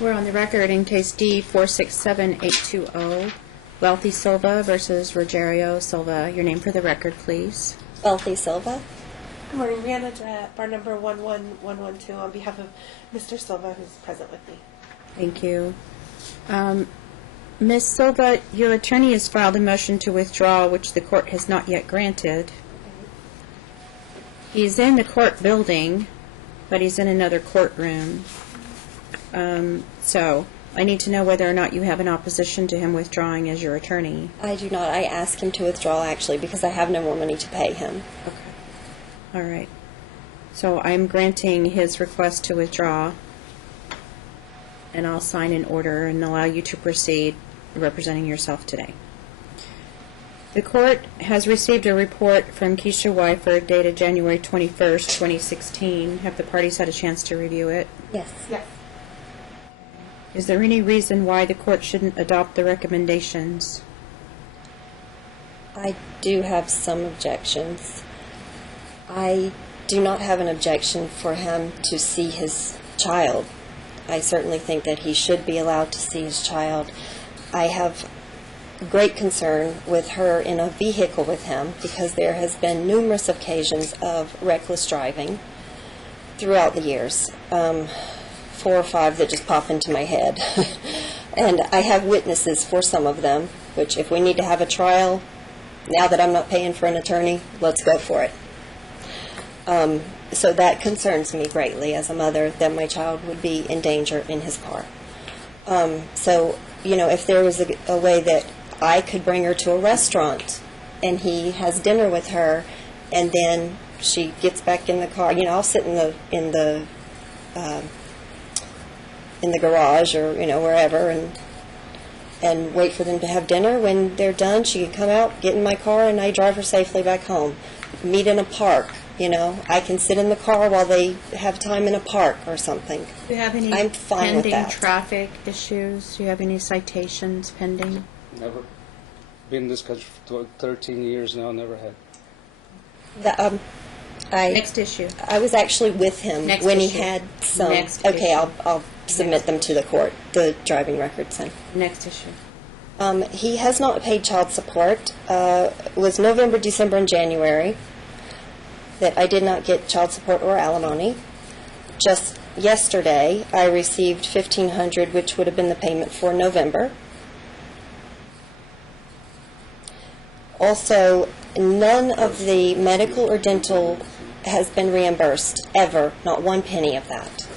We're on the record in case D467820, Wealthy Silva versus Rogerio Silva. Your name for the record, please. Wealthy Silva. Good morning, Rihanna Jet, bar number 11112, on behalf of Mr. Silva, who's present with me. Thank you. Ms. Silva, your attorney has filed a motion to withdraw, which the court has not yet granted. He's in the court building, but he's in another courtroom. So I need to know whether or not you have an opposition to him withdrawing as your attorney. I do not. I asked him to withdraw, actually, because I have no more money to pay him. Okay. All right. So I'm granting his request to withdraw, and I'll sign an order and allow you to proceed representing yourself today. The court has received a report from Keisha Wyford dated January 21st, 2016. Have the parties had a chance to review it? Yes. Yes. Is there any reason why the court shouldn't adopt the recommendations? I do have some objections. I do not have an objection for him to see his child. I certainly think that he should be allowed to see his child. I have great concern with her in a vehicle with him because there has been numerous occasions of reckless driving throughout the years. 4 or 5 that just pop into my head. And I have witnesses for some of them, which if we need to have a trial, now that I'm not paying for an attorney, let's go for it. So that concerns me greatly as a mother, that my child would be in danger in his car. So, you know, if there was a way that I could bring her to a restaurant and he has dinner with her and then she gets back in the car, you know, I'll sit in the garage or, you know, wherever and wait for them to have dinner. When they're done, she can come out, get in my car, and I drive her safely back home. Meet in a park, you know. I can sit in the car while they have time in a park or something. Do you have any I'm fine with pending that. traffic issues? Do you have any citations pending? Never. Been in this country for 13 years now, never had. Next issue. I was actually with him Next when issue. he had some. Next okay, issue. I'll submit them to the court, the driving records then. Next issue. He has not paid child support. It was November, December, and January that I did not get child support or alimony. Just yesterday, I received $1,500, which would have been the payment for November. Also, none of the medical or dental has been reimbursed, ever, not 1 penny of that.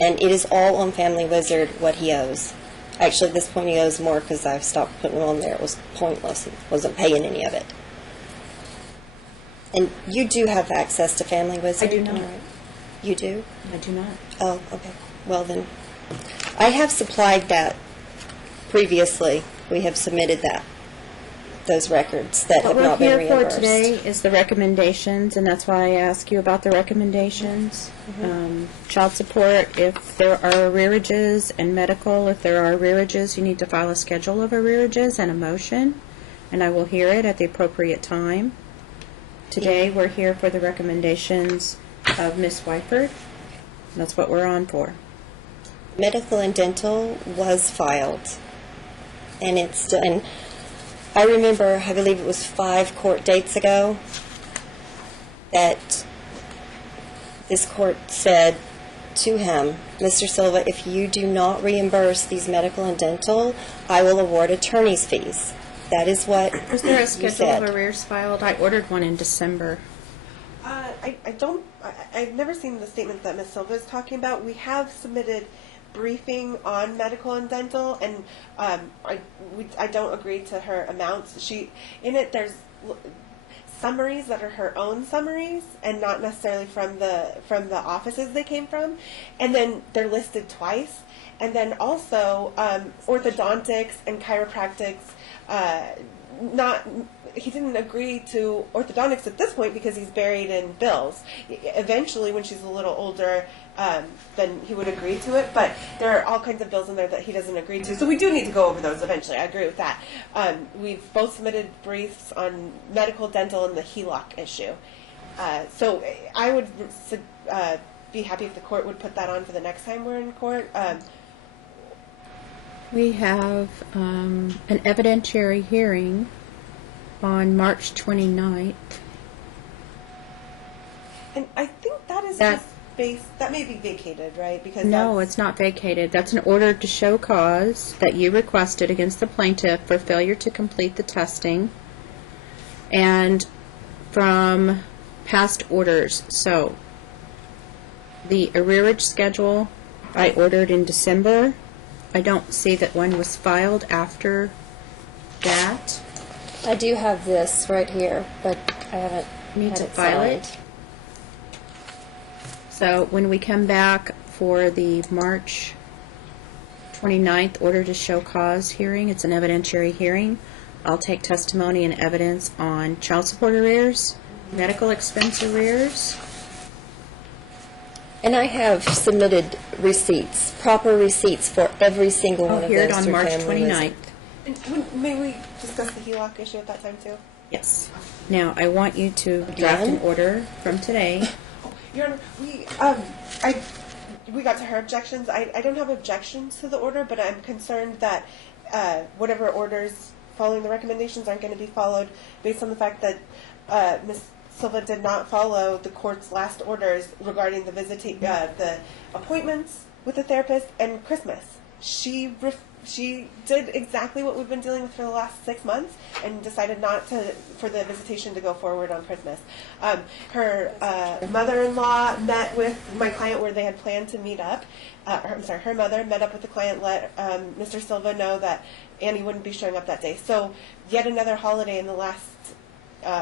And it is all on Family Wizard what he owes. Actually, at this point he owes more because I've stopped putting it on there. It was pointless. He wasn't paying any of it. And you do have access to Family Wizard? I do not. Right. You do? I do not. Oh, okay. Well then, I have supplied that previously. We have submitted those records that have not been What we're here reimbursed. for today is the recommendations, and that's why I ask you about the recommendations. Child support, if there are arrearages, and medical, if there are arrearages, you need to file a schedule of arrearages and a motion, and I will hear it at the appropriate time. Today, we're here for the recommendations of Ms. Wyford. That's what we're on for. Medical and dental was filed, and it's still. And I remember, I believe it was 5 court dates ago, that this court said to him, Mr. Silva, if you do not reimburse these medical and dental, I will award attorney's fees. That is what Was there a you schedule said. of arrears filed? I ordered one in December. I've never seen the statement that Ms. Silva is talking about. We have submitted briefing on medical and dental, and I don't agree to her amounts. There's summaries that are her own summaries and not necessarily from the offices they came from, and then they're listed twice. And then also orthodontics and chiropractics. He didn't agree to orthodontics at this point because he's buried in bills. Eventually, when she's a little older, then he would agree to it. But there are all kinds of bills in there that he doesn't agree to. So we do need to go over those eventually. I agree with that. We've both submitted briefs on medical, dental, and the HELOC issue. So I would be happy if the court would put that on for the next time we're in court. We have an evidentiary hearing on March 29th. And I think that is That- just based, that may be vacated, right? Because No, that's- it's not vacated. That's an order to show cause that you requested against the plaintiff for failure to complete the testing and from past orders. So, the arrearage schedule I ordered in December. I don't see that one was filed after that. I do have this right here, but I haven't Need had to it file signed. it. So when we come back for the March 29th order to show cause hearing, it's an evidentiary hearing, I'll take testimony and evidence on child support arrears, medical expense arrears. And I have submitted receipts, proper receipts for every single one I'll of hear those it on through March Family 29th. And may we discuss the HELOC issue at that time too? Yes. Now, I want you to draft an Again? order from today. Your Honor, we got to her objections. I don't have objections to the order, but I'm concerned that whatever orders following the recommendations aren't going to be followed based on the fact that Ms. Silva did not follow the court's last orders regarding the appointments with the therapist and Christmas. She did exactly what we've been dealing with for the last 6 months and decided not for the visitation to go forward on Christmas. Her mother-in-law met with my client where they had planned to meet up. Her mother met up with the client, let Mr. Silva know that Annie wouldn't be showing up that day. So yet another holiday in the last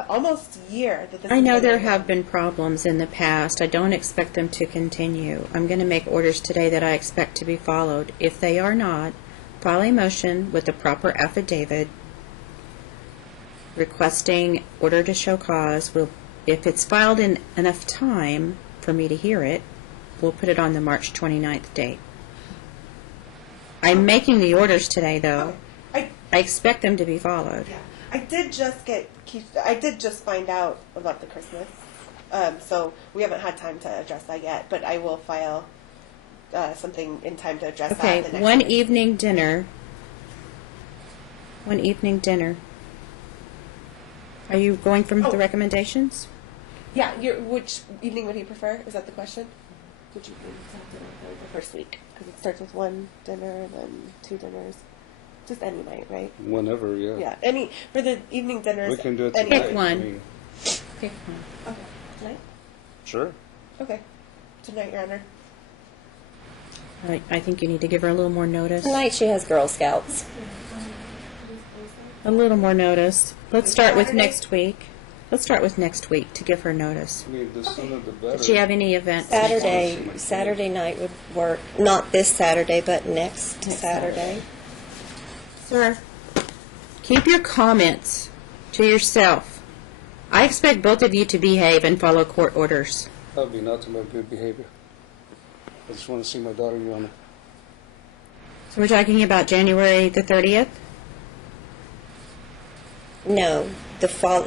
almost year that this I has know been there going on. have been problems in the past. I don't expect them to continue. I'm going to make orders today that I expect to be followed. If they are not, file a motion with the proper affidavit requesting order to show cause. If it's filed in enough time for me to hear it, we'll put it on the March 29th date. I'm making the orders today, though. I expect them to be followed. Yeah, I did just find out about the Christmas, so we haven't had time to address that yet. But I will file something in time to address Okay, that. The next one meeting. evening dinner. One evening dinner. Are you going from the Oh. recommendations? Yeah, which evening would he prefer? Is that the question? Would you the first week? Because it starts with one dinner and then 2 dinners. Just any night, right? Whenever, yeah. Yeah, any for the evening dinners. We can do it any tonight. Pick one. I mean, Pick one. Okay, tonight. sure. Okay, tonight, Your Honor. I think you need to give her a little more notice. Tonight she has Girl Scouts. A little more notice. Let's start with Saturday? next week. Let's start with next week to give her notice. I mean, the sooner the better. Did she have any events? Saturday night would work. Not this Saturday, but next Saturday. Sir, keep your comments to yourself. I expect both of you to behave and follow court orders. That would be nothing but good behavior. I just want to see my daughter, Your Honor. So we're talking about January the 30th? No,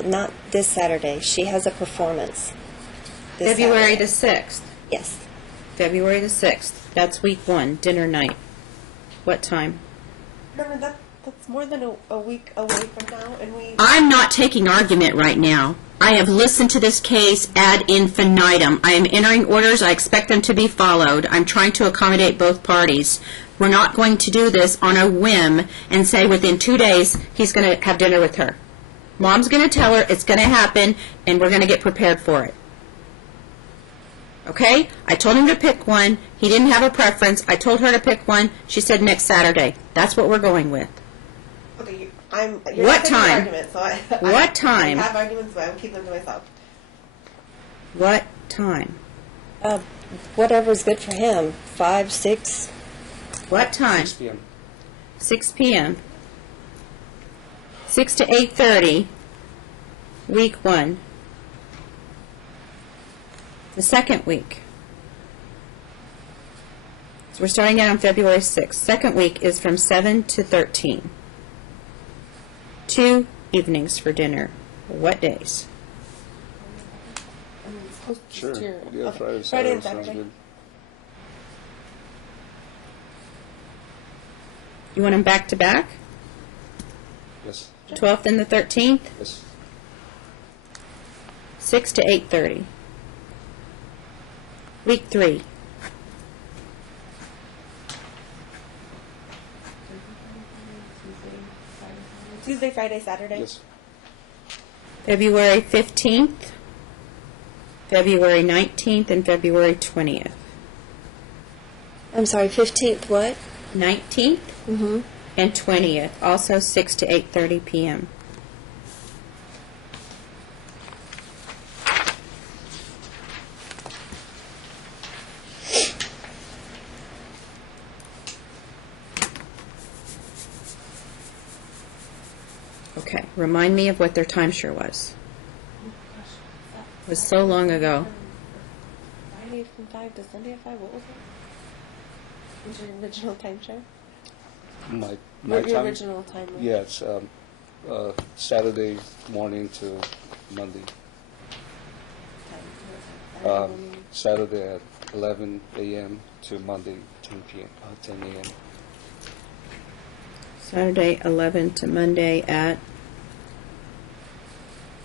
not this Saturday. She has a performance. This February the Saturday. 6th. Yes. February the 6th. That's week 1, dinner night. What time? Remember that's more than a week away from now, and we. I'm not taking argument right now. I have listened to this case ad infinitum. I am entering orders. I expect them to be followed. I'm trying to accommodate both parties. We're not going to do this on a whim and say within 2 days he's going to have dinner with her. Mom's going to tell her it's going to happen, and we're going to get prepared for it. Okay? I told him to pick one. He didn't have a preference. I told her to pick one. She said next Saturday. That's what we're going with. Okay, What you're not taking an time? Argument, so What time? I have arguments, but I will keep them to myself. What time? Whatever's good for him. 5, 6. What time? 6 p.m. 6 p.m. 6 to 8:30, week 1. The second week. So we're starting out on February 6th. Second week is from 7 to 13. 2 evenings for dinner. What days? Sure. Yeah, Okay. Friday, Friday Saturday and sounds Saturday. good. You want them back to back? Yes. 12th and the 13th? Yes. 6 to 8:30. Week 3. Tuesday, Friday, Saturday. Yes. February 15th, February 19th, and February 20th. I'm sorry, 15th what? 19th Mm-hmm. and 20th, also 6 to 8:30 p.m. Okay, remind me of what their timeshare was. It was so long ago. Friday from 5 to Sunday at 5. What was it? Was your original timeshare? My Your time? original time. Yeah, it's Saturday morning to Monday. Saturday at 11 a.m. to Monday 10 p.m. 10 a.m. Saturday 11 to Monday at,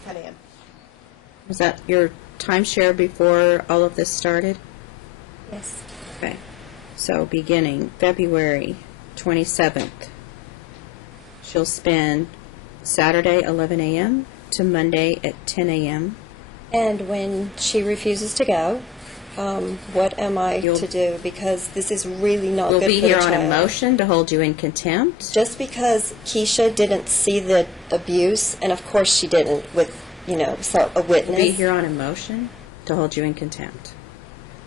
10 a.m. was that your timeshare before all of this started? Yes. Okay, so beginning February 27th, she'll spend Saturday 11 a.m. to Monday at 10 a.m. And when she refuses to go, what am I You'll- to do? Because this is really not We'll good be for here the on child. a motion to hold you in contempt. Just because Keisha didn't see the abuse, and of course she didn't with, so a We'll be witness. here on a motion to hold you in contempt.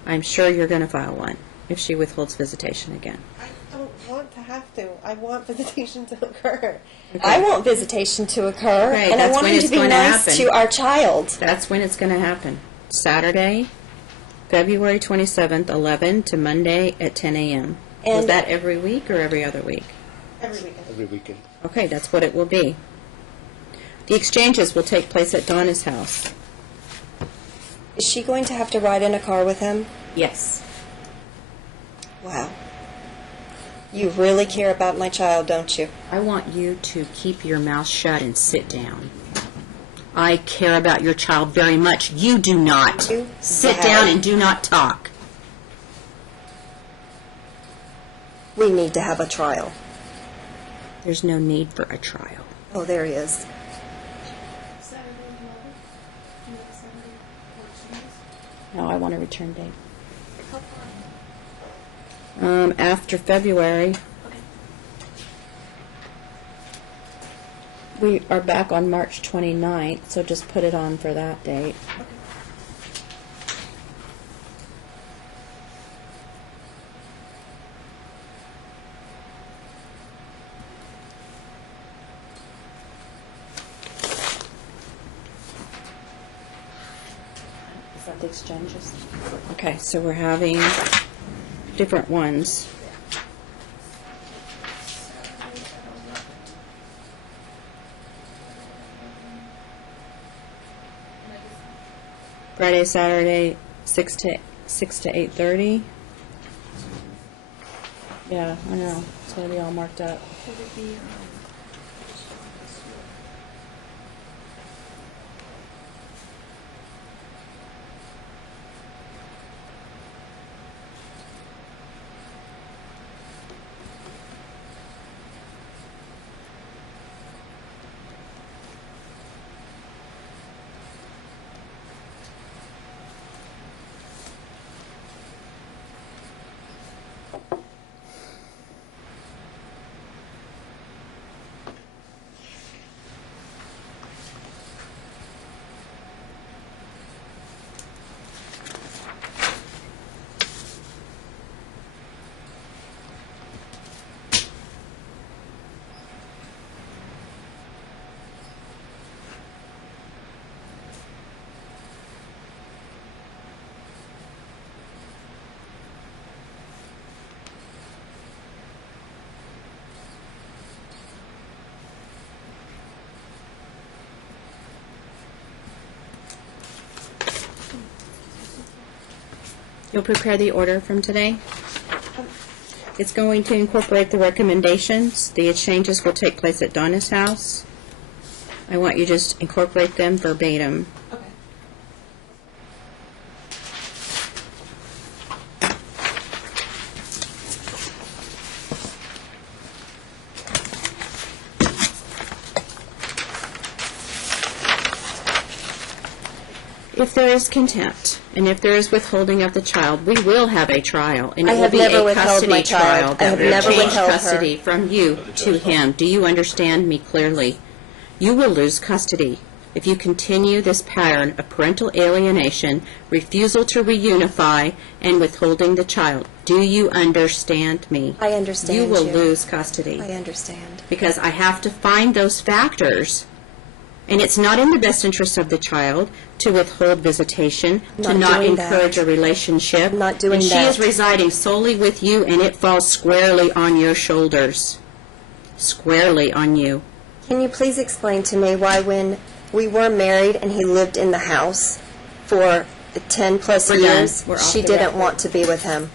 I'm sure you're going to file one if she withholds visitation again. I don't want to have to. I want visitation to occur. I want visitation to occur, Right, and I that's want when him to it's be going to nice happen. to our child. That's when it's going to happen. Saturday, February 27th, 11 to Monday at 10 a.m. Was And- that every week or every other week? Every weekend. Every weekend. Okay, that's what it will be. The exchanges will take place at Donna's house. Is she going to have to ride in a car with him? Yes. Wow. You really care about my child, don't you? I want you to keep your mouth shut and sit down. I care about your child very much. You do not. You? Sit Wow. down and do not talk. We need to have a trial. There's no need for a trial. Oh, there he is. No, I want a return date. After February. We are back on March 29th, so just put it on for that date. Is that the exchanges? Okay, so we're having different ones. Friday, Saturday, 6 to 8:30. Yeah, I know. It's going to be all marked up. You'll prepare the order from today? It's going to incorporate the recommendations. The exchanges will take place at Donna's house. I want you to just incorporate them verbatim. Okay. If there is contempt, and if there is withholding of the child, we will have a trial, and I it will have be never a withheld custody my child. trial I that have will never change withheld her. custody from you to him. Do you understand me clearly? You will lose custody if you continue this pattern of parental alienation, refusal to reunify, and withholding the child. Do you understand me? I understand You will you. lose custody. I understand. Because I have to find those factors, and it's not in the best interest of the child to withhold visitation, to Not not doing that. encourage a relationship. I'm not doing and that. she is residing solely with you, and it falls squarely on your shoulders. Squarely on you. Can you please explain to me why when we were married and he lived in the house for 10 plus We're done. years, We're off she the didn't record. want to be with him?